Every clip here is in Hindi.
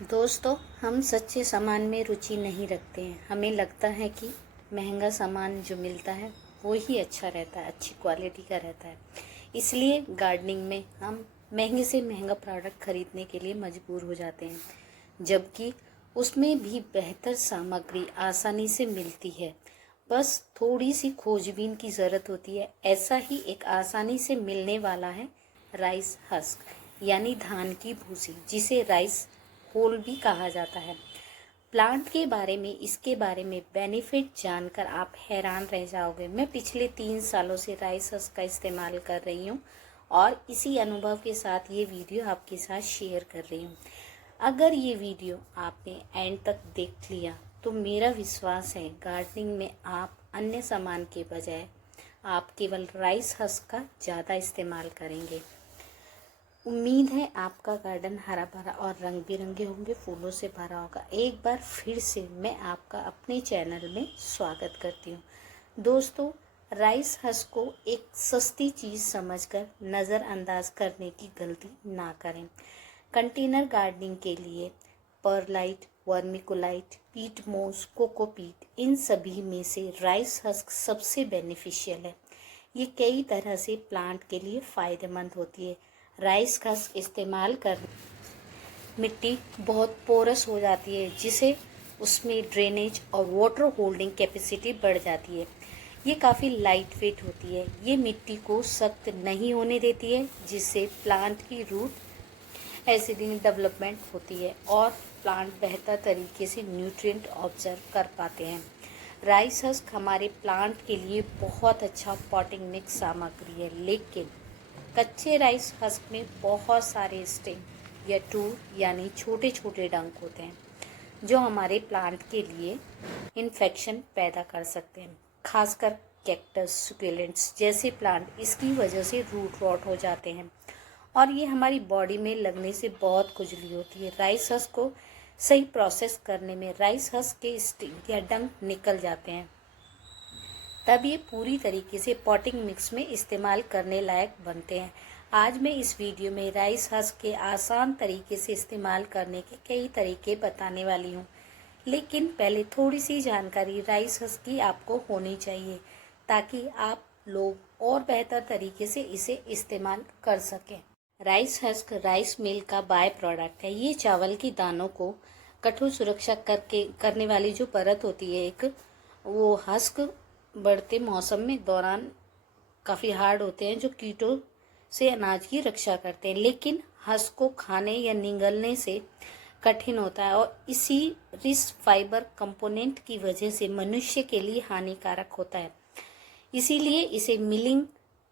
दोस्तों, हम सच्चे सामान में रुचि नहीं रखते हैं। हमें लगता है कि महंगा सामान जो मिलता है वो ही अच्छा रहता है, अच्छी क्वालिटी का रहता है। इसलिए गार्डनिंग में हम महंगे से महंगा प्रोडक्ट खरीदने के लिए मजबूर हो जाते हैं, जबकि उसमें भी बेहतर सामग्री आसानी से मिलती है। बस थोड़ी सी खोजबीन की ज़रूरत होती है। ऐसा ही एक आसानी से मिलने वाला है राइस हस्क, यानी धान की भूसी, जिसे राइस होल भी कहा जाता है। प्लांट के बारे में, इसके बारे में बेनिफिट जानकर आप हैरान रह जाओगे। मैं पिछले 3 सालों से राइस हस्क का इस्तेमाल कर रही हूँ और इसी अनुभव के साथ ये वीडियो आपके साथ शेयर कर रही हूँ। अगर ये वीडियो आपने एंड तक देख लिया तो मेरा विश्वास है गार्डनिंग में आप अन्य सामान के बजाय आप केवल राइस हस्क का ज़्यादा इस्तेमाल करेंगे। उम्मीद है आपका गार्डन हरा भरा और रंग बिरंगे होंगे, फूलों से भरा होगा। एक बार फिर से मैं आपका अपने चैनल में स्वागत करती हूँ। दोस्तों, राइस हस्क को एक सस्ती चीज़ समझकर नज़रअंदाज करने की गलती ना करें। कंटेनर गार्डनिंग के लिए परलाइट, वर्मिकुलाइट, पीट मोस, कोकोपीट, इन सभी में से राइस हस्क सबसे बेनिफिशियल है। ये कई तरह से प्लांट के लिए फ़ायदेमंद होती है। राइस हस्क इस्तेमाल कर मिट्टी बहुत पोरस हो जाती है, जिसे उसमें ड्रेनेज और वाटर होल्डिंग कैपेसिटी बढ़ जाती है। ये काफ़ी लाइट वेट होती है। ये मिट्टी को सख्त नहीं होने देती है, जिससे प्लांट की रूट एसिडिटी डेवलपमेंट होती है और प्लांट बेहतर तरीके से न्यूट्रिएंट ऑब्जर्व कर पाते हैं। राइस हस्क हमारे प्लांट के लिए बहुत अच्छा पॉटिंग मिक्स सामग्री है, लेकिन कच्चे राइस हस्क में बहुत सारे स्टेम या टूर यानी छोटे छोटे डंक होते हैं, जो हमारे प्लांट के लिए इन्फेक्शन पैदा कर सकते हैं। खासकर कैक्टस, सुकुलेंट्स जैसे प्लांट इसकी वजह से रूट रॉट हो जाते हैं और ये हमारी बॉडी में लगने से बहुत खुजली होती है। राइस हस्क को सही प्रोसेस करने में राइस हस्क के स्टेम या डंक निकल जाते हैं, तब ये पूरी तरीके से पॉटिंग मिक्स में इस्तेमाल करने लायक बनते हैं। आज मैं इस वीडियो में राइस हस्क के आसान तरीके से इस्तेमाल करने के कई तरीके बताने वाली हूँ, लेकिन पहले थोड़ी सी जानकारी राइस हस्क की आपको होनी चाहिए, ताकि आप लोग और बेहतर तरीके से इसे इस्तेमाल कर सकें। राइस हस्क राइस मिल का बाय प्रोडक्ट है। ये चावल की दानों को कठोर सुरक्षा करने वाली जो परत होती है, एक वो हस्क बढ़ते मौसम में दौरान काफ़ी हार्ड होते हैं, जो कीटों से अनाज की रक्षा करते हैं, लेकिन हस्क को खाने या निगलने से कठिन होता है और इसी रिच फाइबर कंपोनेंट की वजह से मनुष्य के लिए हानिकारक होता है। इसीलिए इसे मिलिंग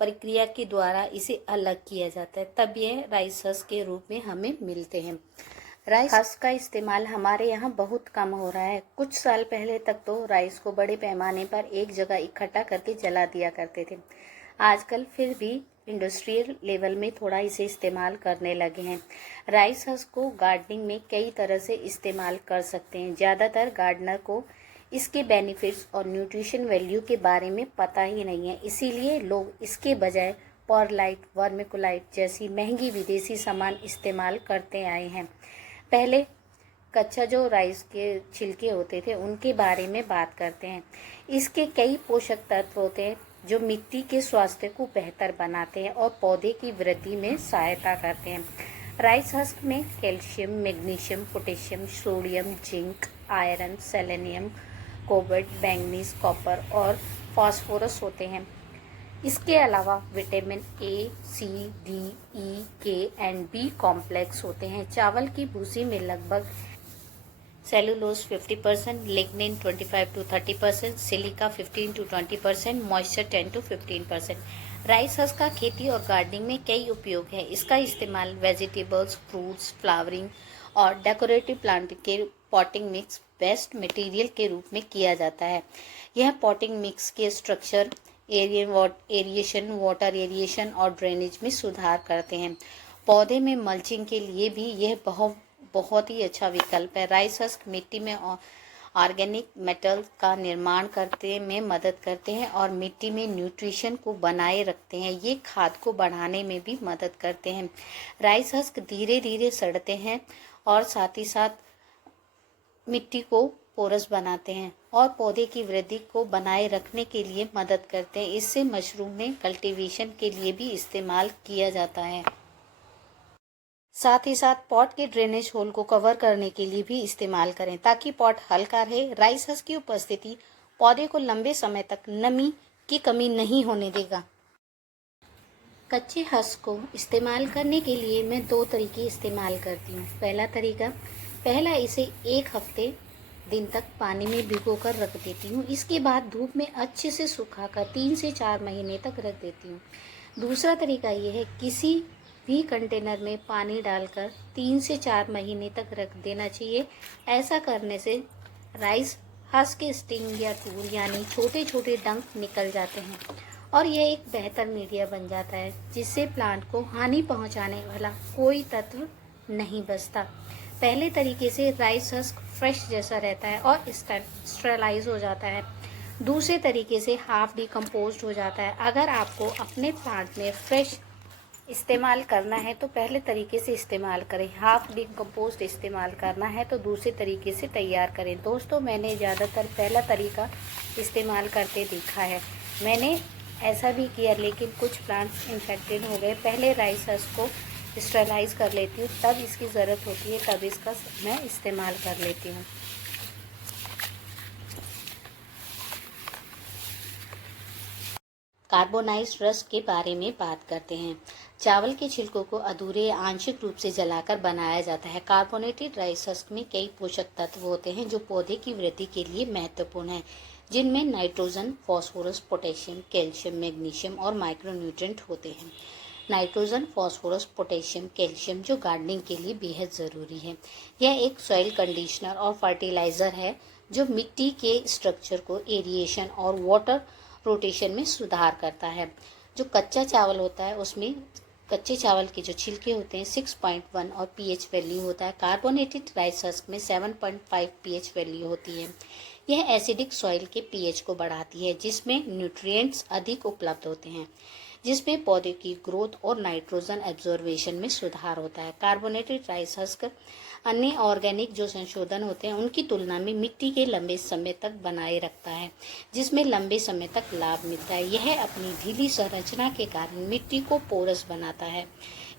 प्रक्रिया के द्वारा इसे अलग किया जाता है, तब यह राइस हस्क के रूप में हमें मिलते हैं। राइस हस्क का इस्तेमाल हमारे यहाँ बहुत कम हो रहा है। कुछ साल पहले तक तो राइस को बड़े पैमाने पर एक जगह इकट्ठा करके जला दिया करते थे। आजकल फिर भी इंडस्ट्रियल लेवल में थोड़ा इसे इस्तेमाल करने लगे हैं। राइस हस्क को गार्डनिंग में कई तरह से इस्तेमाल कर सकते हैं। ज़्यादातर गार्डनर को इसके बेनिफिट्स और न्यूट्रिशन वैल्यू के बारे में पता ही नहीं है, इसीलिए लोग इसके बजाय परलाइट, वर्मिकुलाइट जैसी महंगी विदेशी सामान इस्तेमाल करते आए हैं। पहले कच्चा जो राइस के छिलके होते थे उनके बारे में बात करते हैं। इसके कई पोषक तत्व होते हैं जो मिट्टी के स्वास्थ्य को बेहतर बनाते हैं और पौधे की वृद्धि में सहायता करते हैं। राइस हस्क में calcium, magnesium, potassium, sodium, zinc, iron, selenium, cobalt, manganese, copper और फास्फोरस होते हैं। इसके अलावा विटामिन ए, सी, डी, ई, के एंड बी कॉम्प्लेक्स होते हैं। चावल की भूसी में लगभग cellulose 50%, lignin 25 to 30%, silica 15 to 20%, moisture 10 to 15%। Rice husk का खेती और गार्डनिंग में कई उपयोग है। इसका इस्तेमाल वेजिटेबल्स, फ्रूट्स, फ्लावरिंग और डेकोरेटिव प्लांट के पॉटिंग मिक्स बेस्ट मटेरियल के रूप में किया जाता है। यह पॉटिंग मिक्स के स्ट्रक्चर, एरिएशन, वाटर एरिएशन और ड्रेनेज में सुधार करते हैं। पौधे में मल्चिंग के लिए भी यह बहुत ही अच्छा विकल्प है। राइस हस्क मिट्टी में ऑर्गेनिक मेटल का निर्माण करते में मदद करते हैं और मिट्टी में न्यूट्रिशन को बनाए रखते हैं। ये खाद को बढ़ाने में भी मदद करते हैं। राइस हस्क धीरे धीरे सड़ते हैं और साथ ही साथ मिट्टी को पोरस बनाते हैं और पौधे की वृद्धि को बनाए रखने के लिए मदद करते हैं। इससे मशरूम में कल्टीवेशन के लिए भी इस्तेमाल किया जाता है। साथ ही साथ पॉट के ड्रेनेज होल को कवर करने के लिए भी इस्तेमाल करें ताकि पॉट हल्का रहे। राइस हस्क की उपस्थिति पौधे को लंबे समय तक नमी की कमी नहीं होने देगा। कच्चे हस्क को इस्तेमाल करने के लिए मैं 2 तरीके इस्तेमाल करती हूँ। पहला इसे 1 हफ्ते दिन तक पानी में भिगोकर रख देती हूँ। इसके बाद धूप में अच्छे से सुखाकर 3 से 4 महीने तक रख देती हूँ। दूसरा तरीका ये है, किसी भी कंटेनर में पानी डालकर 3 से 4 महीने तक रख देना चाहिए। ऐसा करने से राइस हस्क के स्टिंग या टूर यानी छोटे छोटे डंक निकल जाते हैं और यह एक बेहतर मीडिया बन जाता है जिससे प्लांट को हानि पहुंचाने वाला कोई तत्व नहीं बचता। पहले तरीके से राइस हस्क फ्रेश जैसा रहता है और स्टेरलाइज हो जाता है। दूसरे तरीके से हाफ डिकम्पोज्ड हो जाता है। अगर आपको अपने प्लांट में फ्रेश इस्तेमाल करना है तो पहले तरीके से इस्तेमाल करें। हाफ डिकम्पोज्ड इस्तेमाल करना है तो दूसरे तरीके से तैयार करें। दोस्तों, मैंने ज़्यादातर पहला तरीका इस्तेमाल करते देखा है। मैंने ऐसा भी किया लेकिन कुछ प्लांट्स इन्फेक्टेड हो गए। पहले राइस हस्क को स्टेरलाइज कर लेती हूँ, तब इसकी ज़रूरत होती है तब इसका मैं इस्तेमाल कर लेती हूँ। कार्बोनाइज्ड रस्ट के बारे में बात करते हैं। चावल के छिलकों को अधूरे या आंशिक रूप से जलाकर बनाया जाता है। कार्बोनेटेड राइस हस्क में कई पोषक तत्व होते हैं जो पौधे की वृद्धि के लिए महत्वपूर्ण हैं, जिनमें nitrogen, phosphorus, potassium, calcium, magnesium और माइक्रोन्यूट्रिएंट होते हैं। नाइट्रोजन, फास्फोरस, पोटेशियम, कैल्शियम जो गार्डनिंग के लिए बेहद ज़रूरी है। यह एक सॉइल कंडीशनर और फर्टिलाइज़र है जो मिट्टी के स्ट्रक्चर को एरिएशन और वाटर रोटेशन में सुधार करता है। जो कच्चा चावल होता है उसमें कच्चे चावल के जो छिलके होते हैं 6.1 और पीएच वैल्यू होता है। कार्बोनेटेड राइस हस्क में 7.5 पीएच वैल्यू होती है। यह एसिडिक सॉइल के पीएच को बढ़ाती है जिसमें न्यूट्रिएंट्स अधिक उपलब्ध होते हैं, जिसमें पौधे की ग्रोथ और नाइट्रोजन एब्जॉर्बेशन में सुधार होता है। कार्बोनेटेड राइस हस्क अन्य ऑर्गेनिक जो संशोधन होते हैं उनकी तुलना में मिट्टी के लंबे समय तक बनाए रखता है, जिसमें लंबे समय तक लाभ मिलता है। यह अपनी ढीली संरचना के कारण मिट्टी को पोरस बनाता है।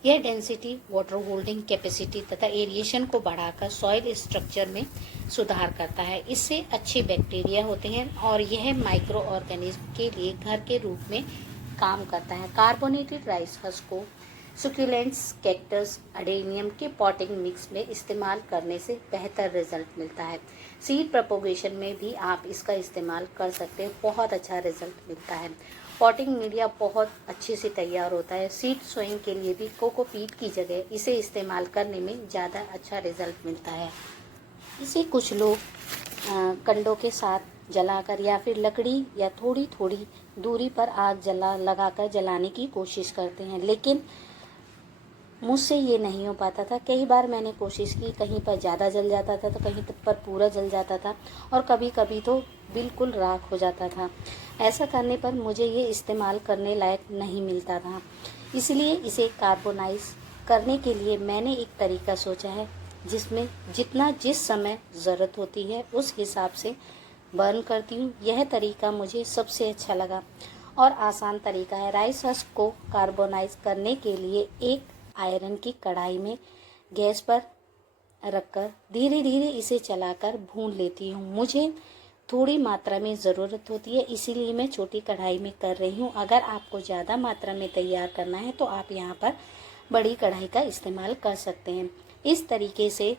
यह डेंसिटी, वाटर होल्डिंग कैपेसिटी तथा एरिएशन को बढ़ाकर सॉइल स्ट्रक्चर में सुधार करता है। इससे अच्छे बैक्टीरिया होते हैं और यह माइक्रो ऑर्गेनिज्म के लिए घर के रूप में काम करता है। कार्बोनेटेड राइस हस्क को सुक्यूलेंट्स, कैक्टस, अडेनियम के पॉटिंग मिक्स में इस्तेमाल करने से बेहतर रिजल्ट मिलता है। सीड प्रोपोगेशन में भी आप इसका इस्तेमाल कर सकते हैं, बहुत अच्छा रिजल्ट मिलता है। पॉटिंग मीडिया बहुत अच्छे से तैयार होता है। सीड सोइंग के लिए भी कोकोपीट की जगह इसे इस्तेमाल करने में ज़्यादा अच्छा रिजल्ट मिलता है। इसे कुछ लोग कंडों के साथ जलाकर या फिर लकड़ी या थोड़ी थोड़ी दूरी पर आग लगाकर जलाने की कोशिश करते हैं, लेकिन मुझसे ये नहीं हो पाता था। कई बार मैंने कोशिश की, कहीं पर ज़्यादा जल जाता था तो कहीं पर पूरा जल जाता था और कभी कभी तो बिल्कुल राख हो जाता था। ऐसा करने पर मुझे ये इस्तेमाल करने लायक नहीं मिलता था। इसलिए इसे कार्बोनाइज करने के लिए मैंने एक तरीका सोचा है जिसमें जिस समय ज़रूरत होती है उस हिसाब से बर्न करती हूँ। यह तरीका मुझे सबसे अच्छा लगा और आसान तरीका है। राइस हस्क को कार्बोनाइज करने के लिए एक आयरन की कढ़ाई में गैस पर रखकर धीरे धीरे इसे चलाकर भून लेती हूँ। मुझे थोड़ी मात्रा में ज़रूरत होती है इसीलिए मैं छोटी कढ़ाई में कर रही हूँ। अगर आपको ज़्यादा मात्रा में तैयार करना है तो आप यहाँ पर बड़ी कढ़ाई का इस्तेमाल कर सकते हैं। इस तरीके से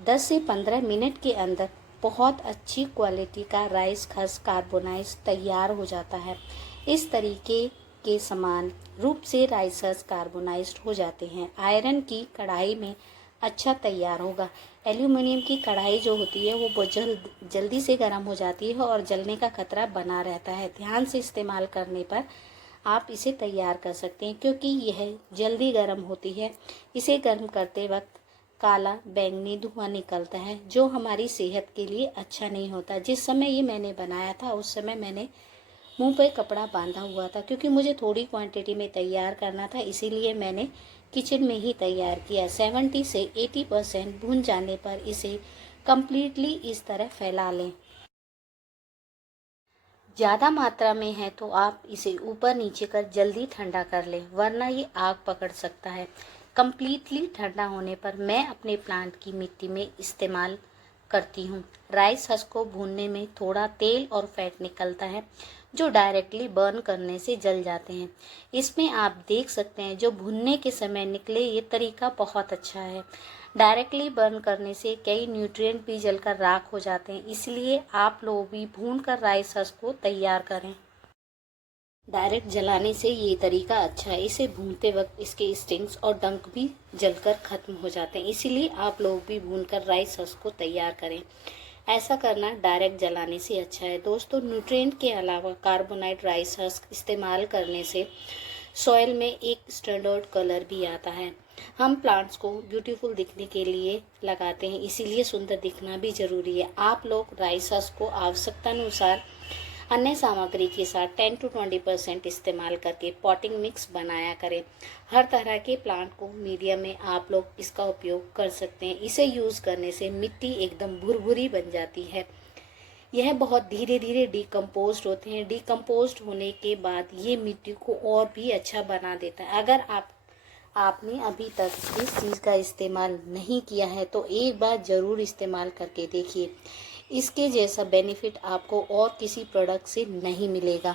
10 से 15 मिनट के अंदर बहुत अच्छी क्वालिटी का राइस हस्क कार्बोनाइज तैयार हो जाता है। इस तरीके के समान रूप से राइस हस्क कार्बोनाइज्ड हो जाते हैं। आयरन की कढ़ाई में अच्छा तैयार होगा। एल्यूमिनियम की कढ़ाई जो होती है वो बहुत जल्दी से गर्म हो जाती है और जलने का खतरा बना रहता है। ध्यान से इस्तेमाल करने पर आप इसे तैयार कर सकते हैं क्योंकि यह जल्दी गर्म होती है। इसे गर्म करते वक्त काला बैंगनी धुआं निकलता है, जो हमारी सेहत के लिए अच्छा नहीं होता। जिस समय ये मैंने बनाया था उस समय मैंने मुंह पे कपड़ा बांधा हुआ था, क्योंकि मुझे थोड़ी क्वांटिटी में तैयार करना था, इसीलिए मैंने किचन में ही तैयार किया। 70 से 80% भुन जाने पर इसे कम्प्लीटली इस तरह फैला लें। ज़्यादा मात्रा में है तो आप इसे ऊपर नीचे कर जल्दी ठंडा कर लें, वरना ये आग पकड़ सकता है। कम्प्लीटली ठंडा होने पर मैं अपने प्लांट की मिट्टी में इस्तेमाल करती हूँ। राइस हस्क को भूनने में थोड़ा तेल और फैट निकलता है, जो डायरेक्टली बर्न करने से जल जाते हैं। इसमें आप देख सकते हैं जो भुनने के समय निकले, ये तरीका बहुत अच्छा है। डायरेक्टली बर्न करने से कई न्यूट्रिएंट भी जलकर राख हो जाते हैं, इसलिए आप लोग भी भूनकर राइस हस्क को तैयार करें। डायरेक्ट जलाने से ये तरीका अच्छा है, इसे भूनते वक्त इसके स्टिंग्स और डंक भी जलकर ख़त्म हो जाते हैं, इसीलिए आप लोग भी भूनकर राइस हस्क को तैयार करें। ऐसा करना डायरेक्ट जलाने से अच्छा है। दोस्तों, न्यूट्रिएंट के अलावा कार्बोनाइट राइस हस्क इस्तेमाल करने से सॉइल में एक स्टैंडर्ड कलर भी आता है। हम प्लांट्स को ब्यूटीफुल दिखने के लिए लगाते हैं, इसीलिए सुंदर दिखना भी ज़रूरी है। आप लोग राइस हस्क को आवश्यकतानुसार अन्य सामग्री के साथ 10 to 20% इस्तेमाल करके पॉटिंग मिक्स बनाया करें। हर तरह के प्लांट को मीडियम में आप लोग इसका उपयोग कर सकते हैं। इसे यूज़ करने से मिट्टी एकदम भुरभुरी बन जाती है। यह बहुत धीरे धीरे डिकम्पोज्ड होते हैं। डिकम्पोज्ड होने के बाद ये मिट्टी को और भी अच्छा बना देता है। अगर आपने अभी तक इस चीज़ का इस्तेमाल नहीं किया है तो एक बार ज़रूर इस्तेमाल करके देखिए। इसके जैसा बेनिफिट आपको और किसी प्रोडक्ट से नहीं मिलेगा।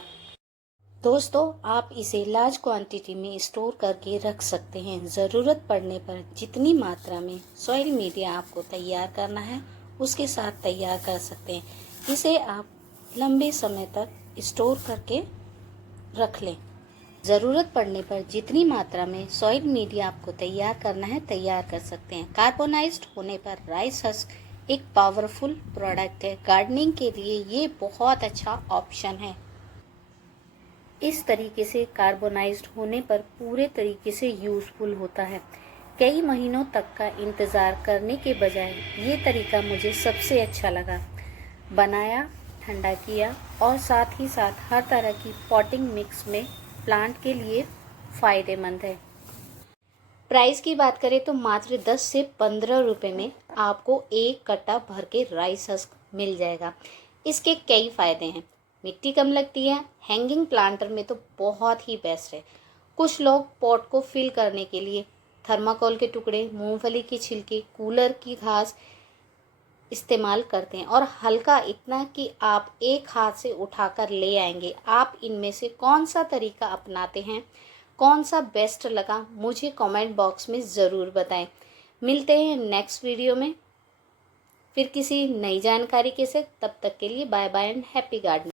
दोस्तों, आप इसे लार्ज क्वांटिटी में स्टोर करके रख सकते हैं। ज़रूरत पड़ने पर जितनी मात्रा में सॉइल मीडिया आपको तैयार करना है उसके साथ तैयार कर सकते हैं। इसे आप लंबे समय तक स्टोर करके रख लें। ज़रूरत पड़ने पर जितनी मात्रा में सॉइल मीडिया आपको तैयार करना है तैयार कर सकते हैं। कार्बोनाइज्ड होने पर राइस हस्क एक पावरफुल प्रोडक्ट है। गार्डनिंग के लिए ये बहुत अच्छा ऑप्शन है। इस तरीके से कार्बोनाइज्ड होने पर पूरे तरीके से यूज़फुल होता है। कई महीनों तक का इंतज़ार करने के बजाय ये तरीका मुझे सबसे अच्छा लगा। बनाया, ठंडा किया और साथ ही साथ हर तरह की पॉटिंग मिक्स में प्लांट के लिए फ़ायदेमंद है। प्राइस की बात करें तो मात्र 10 से 15 रुपए में आपको एक कट्टा भर के राइस हस्क मिल जाएगा। इसके कई फ़ायदे हैं। मिट्टी कम लगती है। हैंगिंग प्लांटर में तो बहुत ही बेस्ट है। कुछ लोग पॉट को फिल करने के लिए थर्माकोल के टुकड़े, मूंगफली की छिलके, कूलर की घास इस्तेमाल करते हैं, और हल्का इतना कि आप एक हाथ से उठाकर ले आएंगे। आप इनमें से कौन सा तरीका अपनाते हैं, कौन सा बेस्ट लगा, मुझे कमेंट बॉक्स में ज़रूर बताएं। मिलते हैं नेक्स्ट वीडियो में फिर किसी नई जानकारी के साथ। तब तक के लिए bye bye and happy gardening.